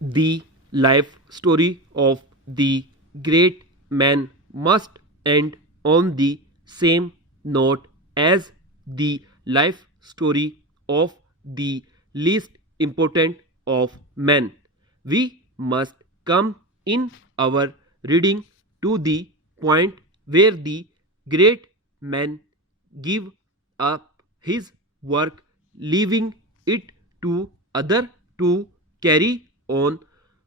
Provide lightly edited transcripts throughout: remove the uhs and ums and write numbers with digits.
The life story of the great man must end on the same note as the life story of the least important of men. We must come in our reading to the point where the great man give up his work, leaving it to other to carry on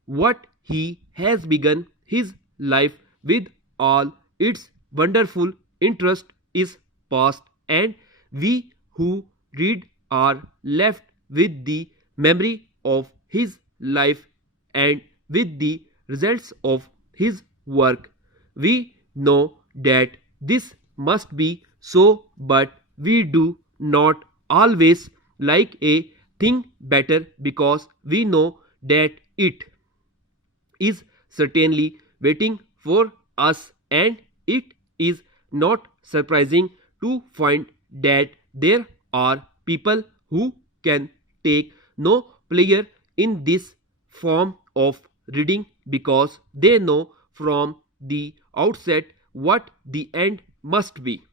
what he has begun. His life with all its wonderful interest is past, and we who read are left with the memory of his life and with the results of his work. We know that this must be so, but we do not always like a thing better because we know that it is certainly waiting for us, and it is not surprising to find that there are people who can take no pleasure in this form of reading because they know from the outset what the end must be.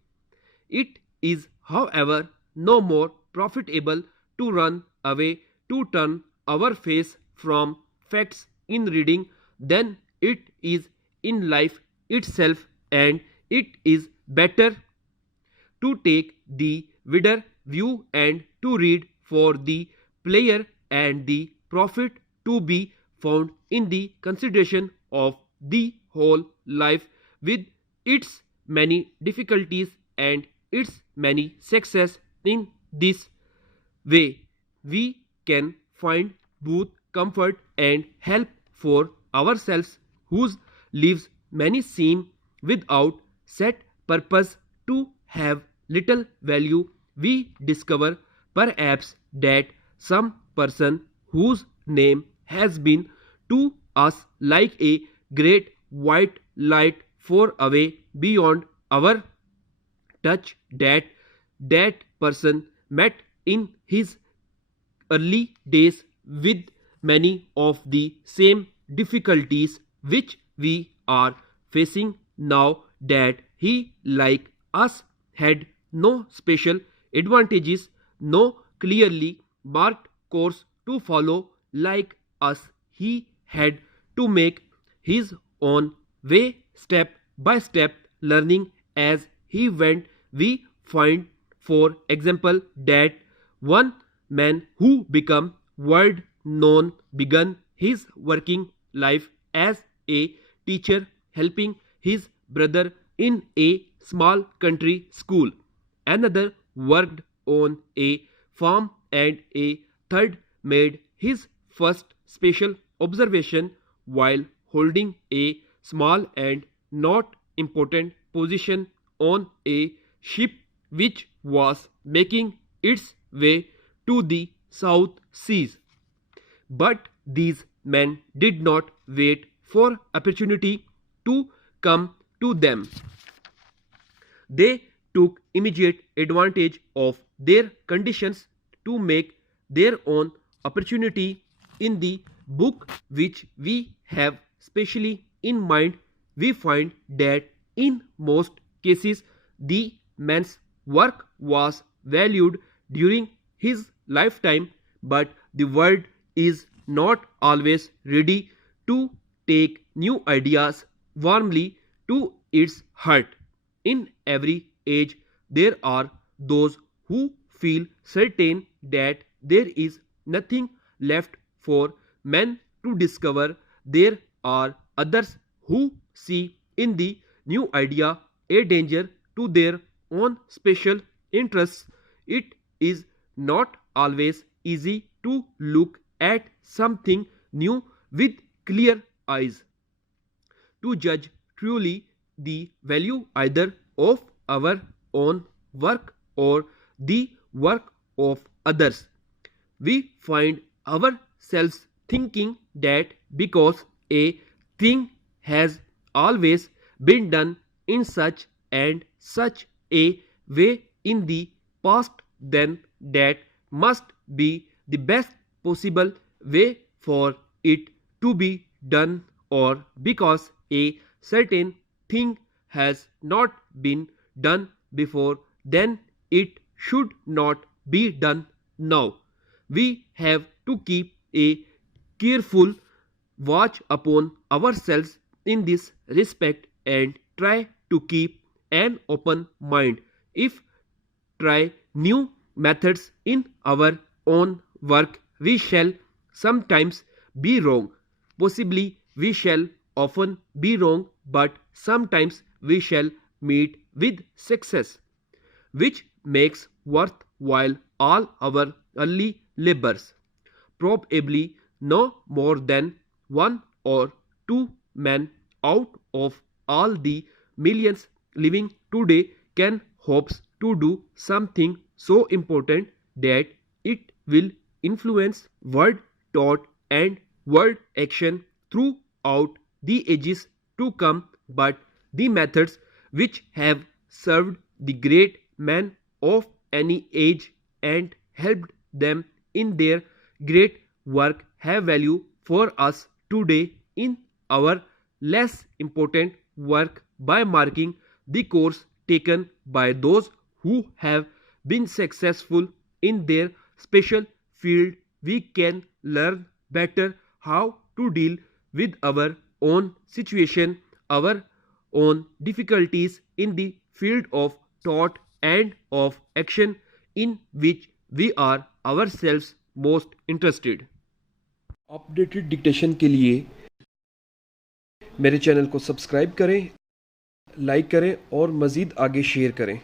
It is, however, no more profitable to run away to turn our face from facts in reading than it is in life itself, and it is better to take the wider view and to read for the pleasure and the profit to be found in the consideration of the whole life with its many difficulties and its many success. In this way we can find both comfort and help for ourselves whose lives many seem without set purpose to have little value. We discover perhaps that some person whose name has been to us like a great white light far away beyond our touch, that person met in his early days with many of the same difficulties which we are facing now, that he like us had no special advantages, no clearly marked course to follow like us. He had to make his own way step by step, learning as he went. We find, for example, that one man who became world known began his working life as a teacher, helping his brother in a small country school. Another worked on a farm, and a third made his first special observation while holding a small and not important position on a ship which was making its way to the South Seas. But these men did not wait for opportunity to come to them. They took immediate advantage of their conditions to make their own opportunity. In the book which we have specially in mind, we find that in most cases the man's work was valued during his lifetime, but the world is not always ready to take new ideas warmly to its heart. In every age there are those who feel certain that there is nothing left for men to discover. There are others who see in the new idea a danger to their own special interests. It is not always easy to look at something new with clear eyes, to judge truly the value either of our own work or the work of others. We find ourselves thinking that because a thing has always been done in such and such a way in the past, then that must be the best possible way for it to be done or because a certain thing has not been done before, then it should not be done now. We have to keep a careful watch upon ourselves in this respect and try to keep an open mind. If try new methods in our own work, we shall sometimes be wrong. Possibly we shall often be wrong, but sometimes we shall meet with success, which makes worthwhile all our early labors. Probably no more than one or two men out of all the millions living today can hope to do something so important that it will influence world thought and world action throughout the ages to come, but the methods which have served the great men of any age and helped them in their great work have value for us today in our less important work. By marking the course taken by those who have been successful in their special field, we can learn better how to deal with our own situation, our own difficulties in the field of thought and of action in which we are ourselves most interested. Updated dictation के लिए मेरे channel को subscribe करें, like करें और मज़ीद आगे share करें।